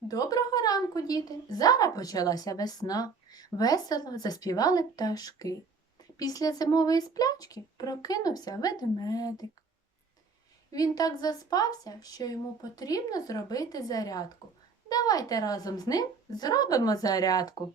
Доброго ранку, діти! Зараз почалася весна. Весело заспівали пташки. Після зимової сплячки прокинувся ведмедик. Він так заспався, що йому потрібно зробити зарядку. Давайте разом з ним зробимо зарядку.